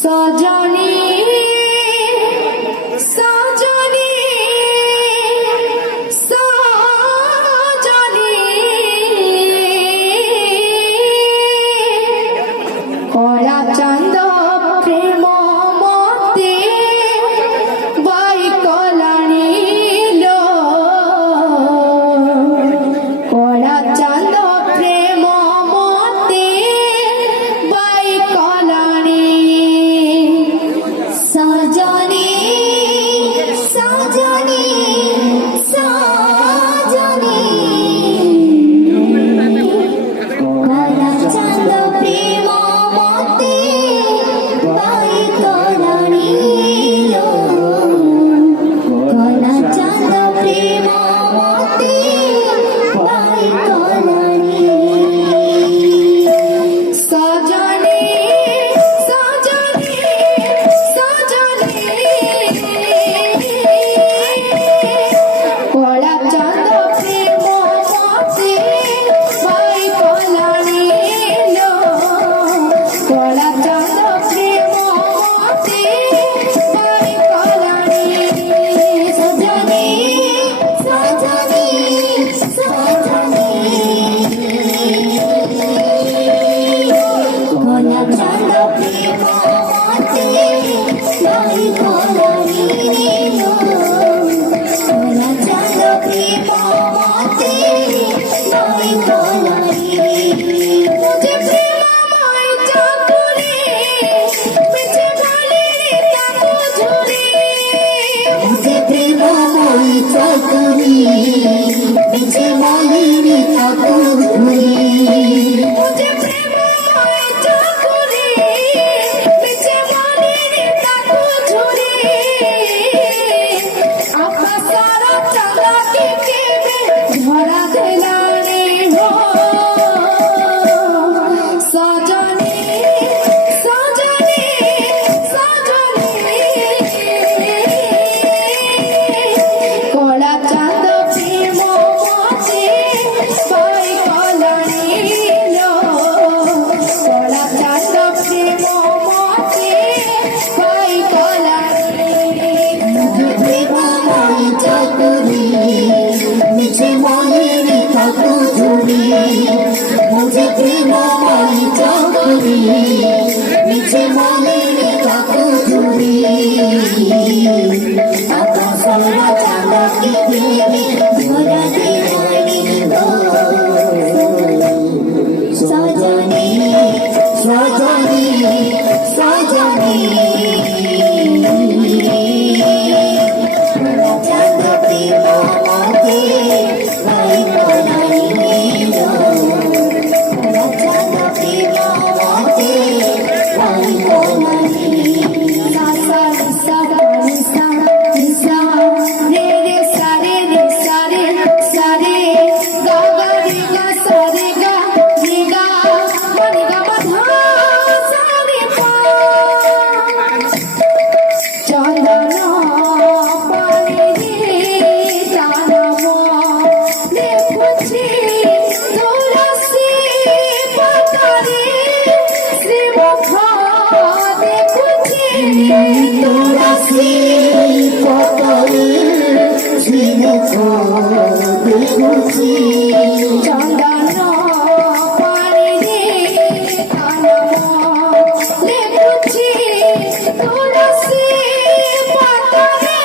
सजनी सजनी सजनी कला चंद प्रेम मते बाई कलानी लो कला चंद प्रेम मते बाई कलानी सजनी सजनी सजनी कला चंद प्रेम मते बाई कलानी लो कला चंद प्रेम मते बाई कलानी सजनी सजनी सजनी कला चंद प्रेम मते बाई कलानी लो कला चंद प्रेम मते बाई कलानी सजनी सजनी सजनी कला चंद प्रेम मते बाई कलानी लो कला चंद प्रेम मते बाई कलानी मुझे प्रेममय चाकुरी पीछे डाली रे ताको झुरी मुझे प्रेममय चाकुरी पीछे डाली रे ताको झुरी मुझे प्रेममय चाकुरी पीछे डाली रे ताको झुरी आपका सारा चला के धरा देलानी हो सजनी सजनी सजनी कला चंद प्रेम मते बाई कलानी लो कला चंद प्रेम मते बाई कलानी मुझे प्रेममय चाकुरी मुझे मायरी ताको झुरी मुझे प्रेममय चाकुरी मुझे मायरी ताको झुरी आता सारा चांदा की देवी धरा देवानी लो सजनी सजनी सजनी कला चंद प्रेम मते बाई कलानी लो कला चंद प्रेम मते बाई कलानी सा सा सा रे सा सा रे रे सा रे रे सा रे सा रे गा गा रे गा सा रे गा रे गा मा रे गा मा धा सा रे पा चंदन पानी रे दानव देखुछि तुलसी पतरे श्रीमुख देखुछि तुलसी पतरे श्रीमुख देखुछि चंदन पानी रे दानव देखुछि तुलसी पतरे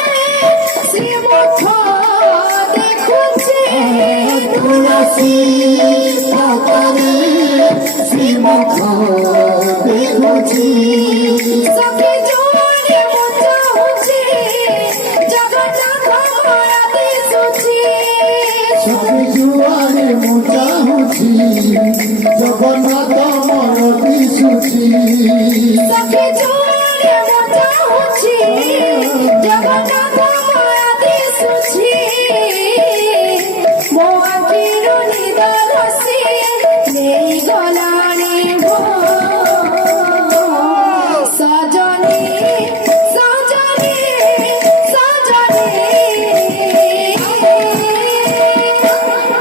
श्रीमुख देखुछि तुलसी पतरे श्रीमुख देखुछि सखी जोड़े मुझा हुछि जगन्नाथ माया दिसुछि सखी जुआरे मुझा हुछि जगन्नाथ मन दिसुछि सखी जोड़े मुझा हुछि जगन्नाथ माया दिसुछि ମୋ ଆଖିରୁ ନିଦ ଧସି ନେଇଗଲାଣି ହୋ ସଜନି ସଜନି ସଜନି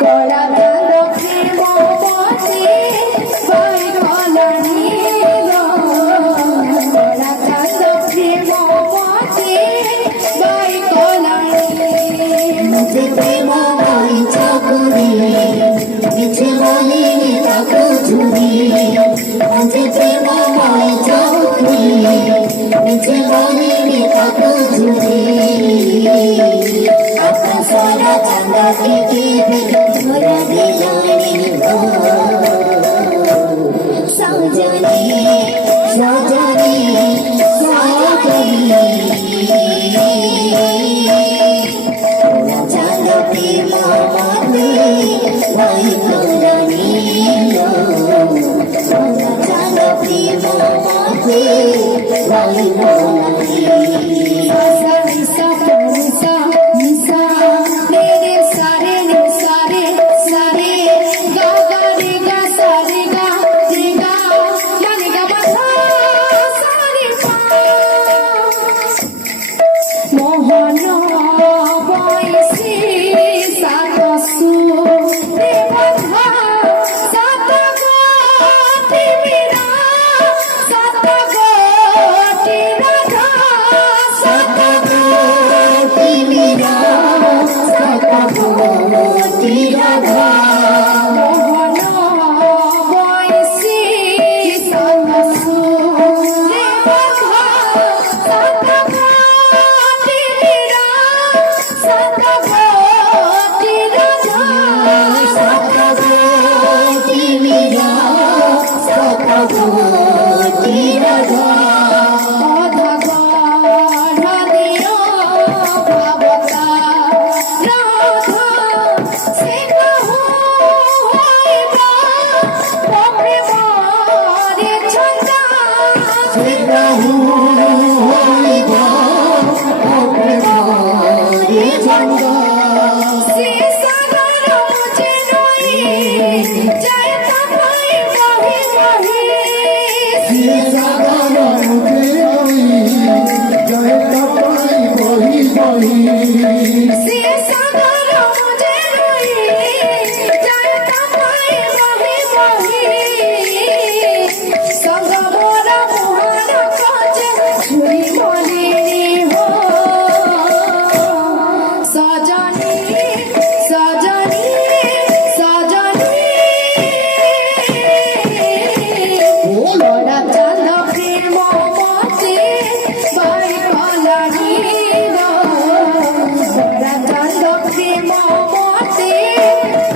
କଳା ଚନ୍ଦ ପ୍ରେମ ମତେ ବାଇ କଲାଣି ଲୋ मुझे प्रेम मोए जाऊरी मुझे मोने में काटू झूठी अपना सारा चंदा की मोरा दिलानी हो साजनी साजनी साजनी चंदा प्रेम मोते वही कोरानी चंदा प्रेम मोते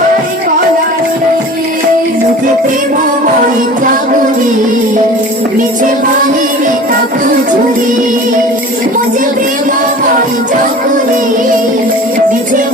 वही कोरानी मुझे पानी में काटू झूठी मुझे प्रेम मोए जाऊरी मुझे